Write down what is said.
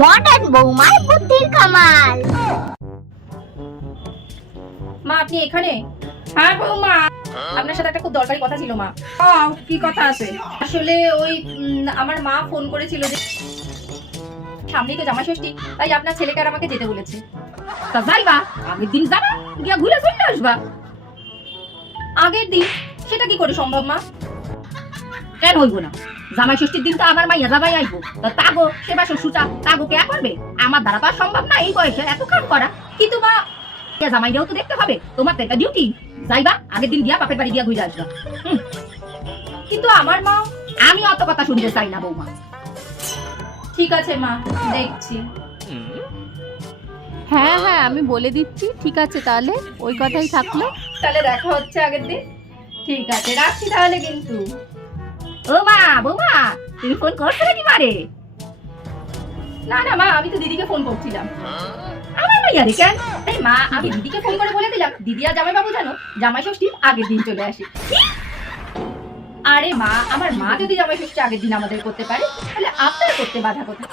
Modern বৌমার বুদ্ধির কামাল। মা আপনি এখানে? হ্যাঁ বৌমা, আপনার সাথে একটা খুব দরকারি কথা ছিল মা। কি কথা আছে? আসলে ওই আমার মা ফোন করেছিল যে সামনেই তো জামাই ষষ্ঠী, তাই আপনার ছেলেকে আর আমাকে যেতে বলেছে। তা যাইবা, আগের দিন যাবা, গিয়া ঘুরে চলে আসবা। আগের দিন? সেটা কি করে সম্ভব মা? কেন হইব না? জামাই ষষ্ঠীর দিন তো আমার মাইয়া জামাই আইবো, তা তাগো সেবা শ্বশুরটা তাগো কে করবে? আমার দ্বারা তো আর সম্ভব না এই বয়সে এত কাম করা। কিন্তু মা জামাইটাও তো দেখতে হবে, তোমার তো এটা ডিউটি। যাইবা, আগের দিন গিয়া বাপের বাড়ি গিয়া ঘুরে আসবা। কিন্তু আমার মা। আমি অত কথা শুনতে চাই না বৌমা। ঠিক আছে মা, দেখছি। হ্যাঁ হ্যাঁ, আমি বলে দিচ্ছি। ঠিক আছে, তাহলে ওই কথাই থাকলো। তাহলে দেখা হচ্ছে আগের দিন। ঠিক আছে, রাখছি তাহলে কিন্তু। ও মা, বৌমা তুমি ফোন করছো নাকি মারে? না না মা, আমি তো দিদিকে ফোন করছিলাম। আমার মাইয়া রে কেন? এই মা, আমি দিদিকে ফোন করে বলে দিলাম দিদি আর জামাই বাবু জানো জামাই ষষ্ঠী আগের দিন চলে আসে। আরে মা, আমার মা যদি জামাই ষষ্ঠী আগের দিন আমাদের করতে পারে, তাহলে আপনার করতে বাধা কোথায়?